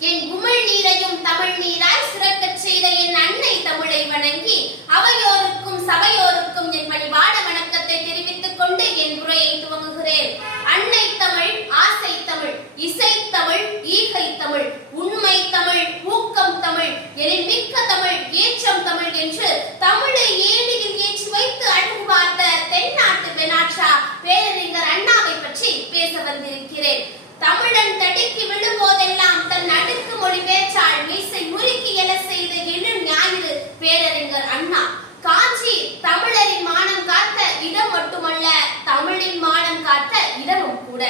என் உமிழ் நீரையும் தமிழ் நீராய் சிறக்கச் செய்த என் அன்னை தமிழை வணங்கி அவையோருக்கும் சபையோருக்கும் என் பணிவான வணக்கத்தை தெரிவித்துக் கொண்டு என் உரையை துவங்குகிறேன். அன்னை தமிழ், ஆசை தமிழ், இசை தமிழ், ஈகை தமிழ், உண்மை தமிழ், ஊக்கம் தமிழ், எனில் மிக்க தமிழ், ஏற்றம் தமிழ் என்று தமிழை ஏணியில் ஏற்றி வைத்து அழகு பார்த்த தென்னாட்டு பெனாட்ரா பேரறிஞர் அண்ணாவை பற்றி பேச வந்திருக்கிறேன். தமிழன் தடிக்கு விழும்போதெல்லாம் தன் அடுக்கு மொழி பேச்சாள் மீசை முறுக்கி என செய்த எழு ஞாயிறு பேரறிஞர் அண்ணா. காஞ்சி தமிழரின் மானம் காத்த இடம் மட்டுமல்ல, தமிழின் மானம் காத்த இடமும் கூட.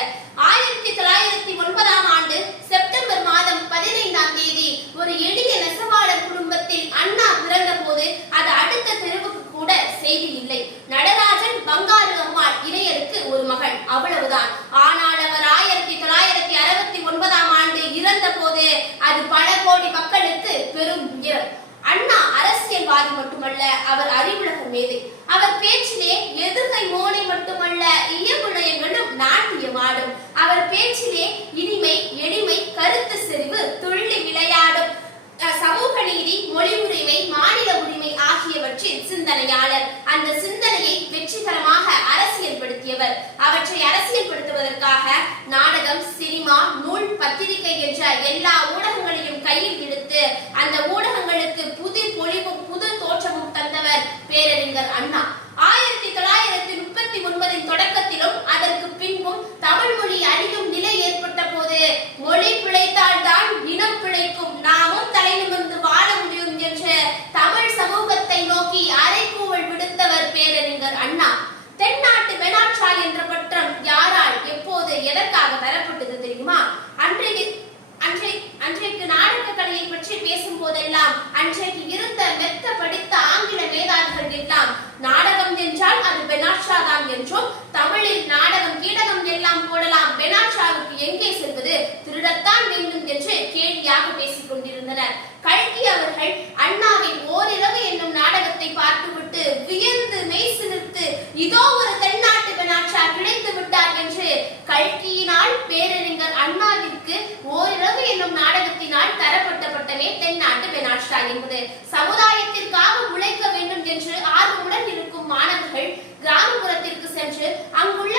1909ஆம் ஆண்டு செப்டம்பர் மாதம் 15ஆம் தேதி ஒரு எளிய நெசவாளர் குடும்பத்தில் அண்ணா பிறந்த போது அது அடுத்த தெருவுக்கு கூட செய்தி இல்லை. நடராஜன், பங்காரு அம்மாள் இணையருக்கு ஒரு மகன், அவ்வளவுதான். ஆனால் அவர் 1969ஆம் ஆண்டு இறந்த போது அது பல கோடி மக்களுக்கு பெரும் துயரம். அண்ணா அரசியல்வாதி மட்டுமல்ல, அவர் அறிவுலக மேதை. அவர் பேச்சிலே எதுகை மோனை மட்டுமல்ல, இயங்குணயங்களும் நாட்டியமாடும். அவர் பேச்சிலே இனிமை, எளிமை, கருத்து செறிவு துள்ளி விளையாடும். சமூக நீதி, மொழி உரிமை, மாநில உரிமை ஆகியவற்றின் சிந்தனையாளர். அந்த சிந்தனையை வெற்றிகரமாக அரசியல்படுத்தியவர். அவற்றை அரசியல்படுத்துவதற்காக நாடகம், சினிமா, நூல், பத்திரிகை என்ற எல்லா ஊடகங்களையும் கையில் எடுத்து அந்த ஊடகங்களுக்கு புது பொலிவும் புது தோற்றமும் தந்தவர் பேரறிஞர் அண்ணா. 1939 தொடக்கத்திலும் அதற்கு பின்பும் தமிழ் மொழி அழியும் நிலை ஏற்பட்ட போது மொழி பிழைத்தால் தான் இனம் பிழைக்கும், நாமும் தலை நிமிர்ந்து வாழ முடியும் என்று தமிழ் சமூகத்தை நோக்கி அறைகூவல் விடுத்தவர் பேரறிஞர் அண்ணா. தென்னாட்டு பெனாட்ரா என்ற பட்டம் யாரால், எப்போது, எதற்காக தரப்பட்டது தெரியுமா? அன்றைக்கு நாடக கலையை பற்றி பேசும் போதெல்லாம் அன்றைக்கு இருந்த மெத்த படித்த ஆங்கில மேதாவிகள் எல்லாம் நாடகம் என்றால் அது பெனாட்ரா தான் என்றும், தமிழில் நாடகம் கீடகம் எல்லாம் போடலாம், பெனாட்ராவுக்கு எங்கே செல்வது, திருடத்தான் வேண்டும் என்று கேலியாக பேசிக் கொண்டிருந்தனர். கல்கி அவர்கள் அண்ணாவின் ஓரிரவு என்னும் நாடகத்தை பார்த்துவிட்டு வியந்து மெய்சிலிர்த்து இதோ ஒரு தென்னாட்டு பெனாட்ரா கிடைத்து விட்டார் என்று கல்கியினால் பேரறிஞர் அண்ணாவிற்கு ஓரிரவு என்னும் நாடகத்தினால் தரப்பட்ட பட்டமே தென்னாட்டு பெனாட்ரா என்பது. சமுதாயத்திற்காக உழைக்க வேண்டும் என்று ஆர்வமுடன் இருக்கும் மாணவர்கள் கிராமப்புறத்திற்கு சென்று அங்குள்ள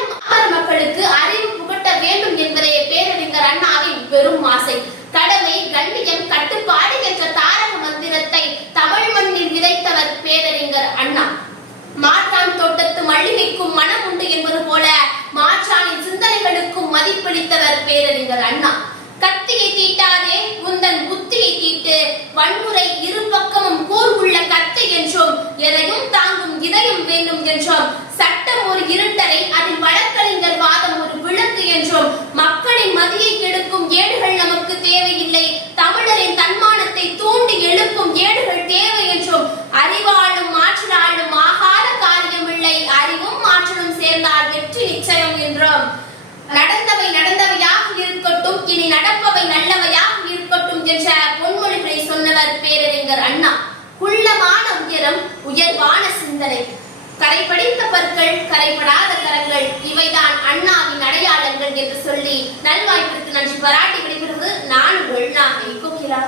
மக்களுக்கு அறிவு புகட்ட வேண்டும் என்பதே பேரறிஞர் அண்ணாவின் பெரும் ஆசை. கடமை, கண்ணியம், கட்டுப்பாடு என்ற தாரக மந்திரத்தை தமிழ் மண்ணில் விதைத்தவர் பேரறிஞர் அண்ணா. மாற்றான் தோட்டத்து மல்லிகைக்கும் மனம் உண்டு என்பது போல மாற்றானின் சிந்தனைகளுக்கும் மதிப்பளித்தவர் பேரறிஞர் அண்ணா. கத்தியை தீட்டாதே, உந்தன் புத்தியை தீட்டு, வன்முறை இரு பக்கமும் கூர்வுள்ள கத்தை என்றும், எதையும் தாங்கும் இதயம் வேண்டும் என்றும், சட்டம் ஒரு இருட்டரை, அதில் வழக்கறிஞர் வாதம் ஒரு விளக்கு என்றும், மக்களின் மதியை கெடுக்கும் ஏடுகள் நமக்கு தேவையில்லை, தமிழரின் தன்மானத்தை தூண்டி எழுப்பும் ஏடுகள் தேவை என்றும், அறிவாளும் மாற்றலாளும் ஆகாத காரியமில்லை, அறிவும் மாற்றலும் சேர்ந்தால் வெற்றி நிச்சயம் என்றும், நடந்தவை நடந்தவையாக இருக்கட்டும், இனி நடப்பவை நல்லவையாக இருக்கட்டும் என்ற பொன்மொழிகளை சொன்னவர் பேரறிஞர் அண்ணா. குள்ளமான உயரம், உயர்வான சிந்தனை, கரைபடித்த பற்கள், கரைபடாத கரங்கள், இவைதான் அண்ணாவின் அடையாளங்கள் என்று சொல்லி நல்வாய்ப்பிற்கு நன்றி பாராட்டி விடுகிறது. நான் உங்கள் நாகை கோகிலா.